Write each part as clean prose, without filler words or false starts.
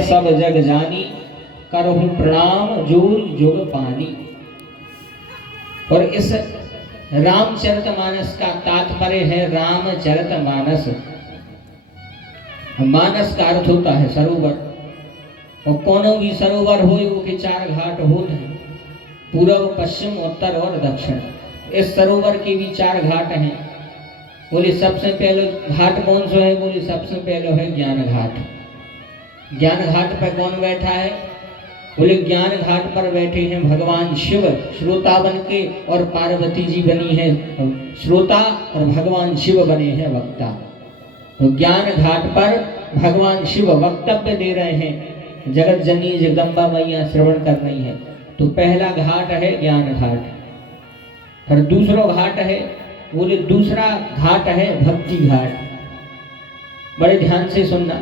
सब जग जानी, करहु प्रणाम जोर जुग पानी। और इस रामचरितमानस का तात्पर्य है रामचरितमानस। मानस का अर्थ होता है सरोवर, और कोनो भी सरोवर हो के 4 घाट होते हैं, पूर्व पश्चिम उत्तर और दक्षिण। इस सरोवर के भी 4 घाट हैं। बोले सबसे पहले घाट कौन सा है? बोले सबसे पहले है ज्ञान घाट। ज्ञान घाट पर कौन बैठा है? बोले ज्ञान घाट पर बैठे हैं भगवान शिव श्रोता बन के, और पार्वती जी बनी है श्रोता, और भगवान शिव बने हैं वक्ता। तो ज्ञान घाट पर भगवान शिव वक्तव्य दे रहे हैं, जगत जननी जगदम्बा मैया श्रवण कर रही है। तो पहला घाट है ज्ञान घाट। फिर दूसरा घाट है, बोले दूसरा घाट है भक्ति घाट। बड़े ध्यान से सुनना,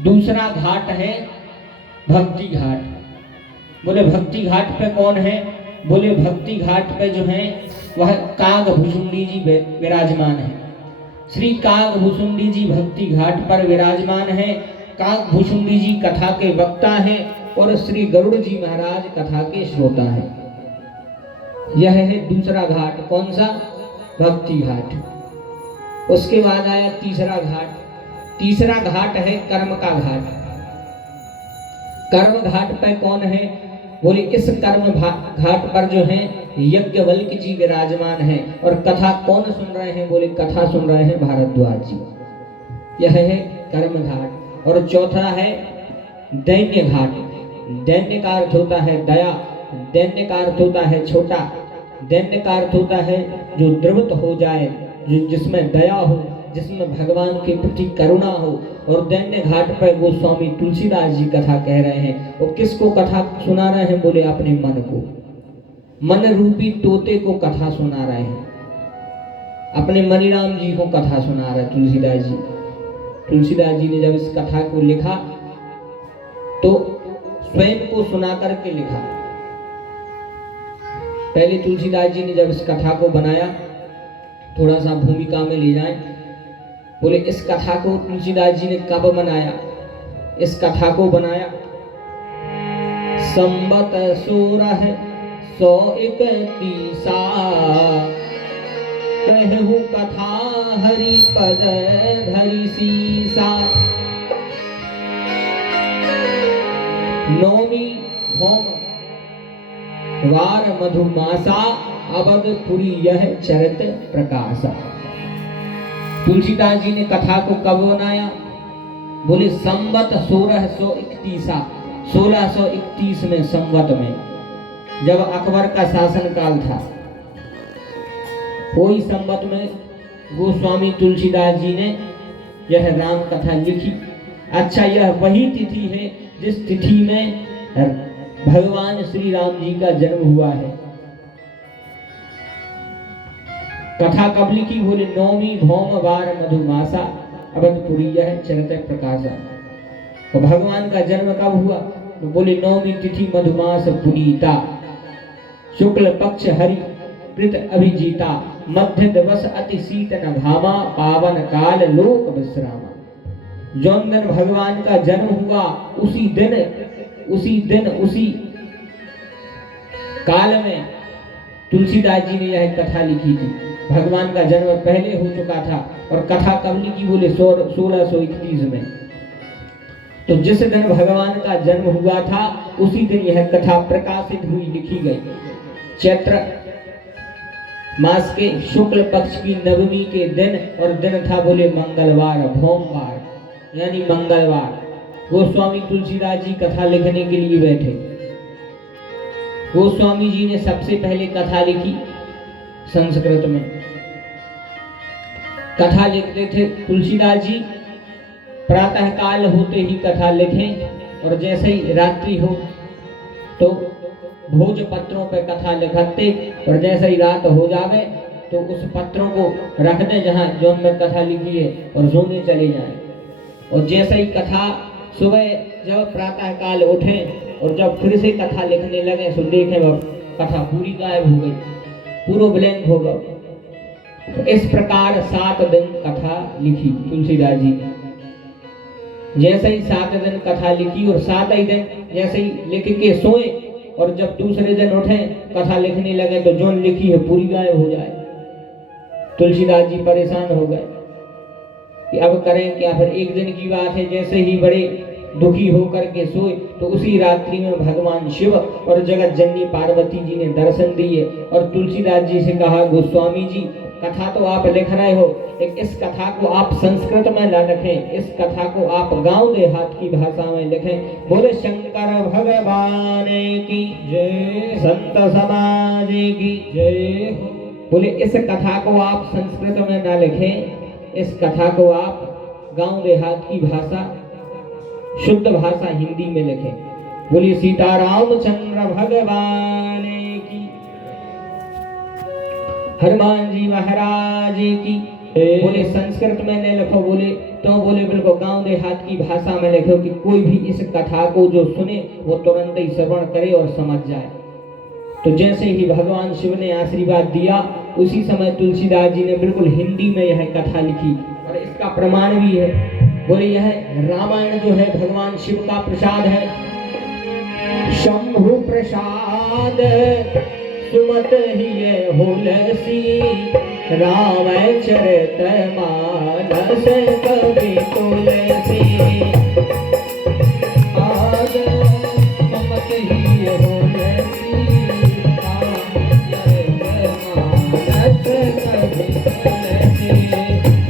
दूसरा घाट है भक्ति घाट। बोले भक्ति घाट पे कौन है? बोले भक्ति घाट पे जो है वह काग भुसुंडी जी विराजमान है। श्री काग भुसुंडी जी भक्ति घाट पर विराजमान है। काग भुसुंडी जी कथा के वक्ता है, और श्री गरुड़ जी महाराज कथा के श्रोता है। यह है दूसरा घाट। कौन सा? भक्ति घाट। उसके बाद आया तीसरा घाट। तीसरा घाट है कर्म का घाट। कर्म घाट पर कौन है? बोले इस कर्म घाट पर जो है यज्ञवल्क जी विराजमान है, और कथा कौन सुन रहे हैं? बोले कथा सुन रहे हैं भारद्वाज जी। यह है कर्म घाट। और चौथा है दैन्य घाट। दैन्य का अर्थ होता है दया, दैन्य का अर्थ होता है छोटा, दैन्य का अर्थ होता है जो द्रवित हो जाए, जिसमें दया हो, जिसमें भगवान के प्रति करुणा हो। और दैन्य घाट पर गोस्वामी तुलसीदास जी कथा कह रहे हैं। और किसको कथा सुना रहे हैं? बोले अपने मन को, मन रूपी तोते को कथा सुना रहे हैं। अपने मणिराम जी को कथा सुना रहे तुलसीदास जी। तुलसीदास जी ने जब इस कथा को लिखा तो स्वयं को सुना करके लिखा। पहले तुलसीदास जी ने जब इस कथा को बनाया, थोड़ा सा भूमिका में ले जाएं। बोले इस कथा को तुलसीदास जी ने कब बनाया? इस कथा को बनाया संबत 1631 कहूँ कथा हरि पद धरि सीसा। नौमी भौम वार मधुमासा अवधपुरी यह चरित प्रकाशा। तुलसीदास जी ने कथा को कब बनाया? बोले संवत 1631। 1631 में संवत में, जब अकबर का शासन काल था, वही संवत में गोस्वामी तुलसीदास जी ने यह राम कथा लिखी। अच्छा, यह वही तिथि है जिस तिथि में भगवान श्री राम जी का जन्म हुआ है। कथा कब लिखी? बोले नौमी भौम वार मधुमासा अवधपुरी यह चरित प्रकाशा। तो भगवान का जन्म कब हुआ? तो बोले नौमी तिथि मधुमास पुनीता, शुक्ल पक्ष हरि प्रीत अभिजीता, मध्य दिवस अति शीतन भामा, पावन काल लोक विश्रामा। जौन दिन भगवान का जन्म हुआ उसी दिन उसी काल में तुलसीदास जी ने यह कथा लिखी थी। भगवान का जन्म पहले हो चुका था, और कथा कब लिखी? बोले 1631 में। तो जिस दिन भगवान का जन्म हुआ था उसी दिन यह कथा प्रकाशित हुई, लिखी गई। चैत्र मास के शुक्ल पक्ष की नवमी के दिन, और दिन था बोले मंगलवार, भौमवार यानी मंगलवार। गोस्वामी तुलसीदास जी कथा लिखने के लिए बैठे। गोस्वामी जी ने सबसे पहले कथा लिखी संस्कृत में। कथा लिखते थे तुलसीदास जी, प्रातः काल होते ही कथा लिखें, और जैसे ही रात्रि हो तो भोज पत्रों पर कथा लिखते, और जैसे ही रात हो जावे तो उस पत्रों को रख दें जहाँ जोन में कथा लिखी है, और सोने चले जाएं। और जैसे ही कथा सुबह जब प्रातः काल उठे और जब फिर से कथा लिखने लगे तो देखें वह कथा पूरी गायब हो गई, पूरा ब्लैंक हो गया। तो इस प्रकार 7 दिन कथा लिखी तुलसीदास जी। जैसे ही 7 दिन कथा लिखी और 7 ही दिन जैसे ही लिख के सोए और जब दूसरे दिन उठे कथा लिखने लगे तो जो लिखी है पूरी गायब हो जाए। तुलसीदास जी परेशान हो गए कि अब करें क्या। फिर एक दिन की बात है, जैसे ही बड़े दुखी होकर के सोए तो उसी रात्रि में भगवान शिव और जगत जननी पार्वती जी ने दर्शन दिए और तुलसीदास जी से कहा, गोस्वामी जी कथा तो आप लिख रहे हो, लेकिन इस कथा को आप संस्कृत में ना लिखें, इस कथा को आप गांव देहात की भाषा में लिखें। बोले शंकर भगवान की जय, संत समाज की जय। बोले इस कथा को आप संस्कृत में ना लिखें, इस कथा को आप गांव देहात की भाषा शुद्ध भाषा हिंदी में लिखें। बोलिए सीतारामचंद्र भगवान की, हनुमान जी महाराज की। बोले संस्कृत में नहीं लिखो, बोले तो बोले बिल्कुल गांव देहात की भाषा में लिखो कि कोई भी इस कथा को जो सुने वो तुरंत ही श्रवण करे और समझ जाए। तो जैसे ही भगवान शिव ने आशीर्वाद दिया उसी समय तुलसीदास जी ने बिल्कुल हिंदी में यह कथा लिखी और इसका प्रमाण भी है। बोले यह रामायण जो है भगवान शिव का प्रसाद है। शंभु प्रसाद सुमत ही हुलसी, राम चरित मानस कवि तुलसी। आद सुमत ही हुलसी,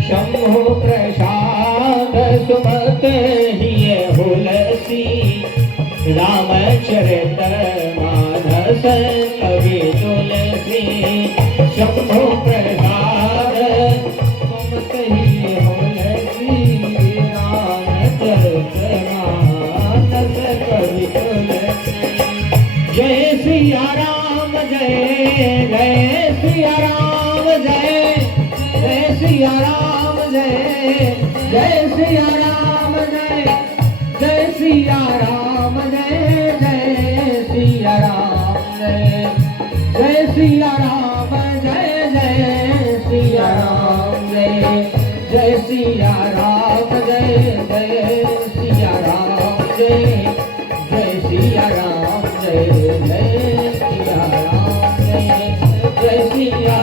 शंभु प्रसाद सुमत ही हुलसी, रामचरित मानस कवि तुलसी। शंभु प्रसाद सुमत ही हुलसी, रामचरित मानस कवि तुलसी। जय सिया राम जय, जय सिया राम जय, जय सिया राम जय, जय सिया राम जय, जय सिया राम जय, जय सिया राम जय, जय सिया राम जय, जय सिया राम जय, जय सिया राम जय, जय सिया राम जय, जय सिया राम जय, जय सिया राम जय, जय सिया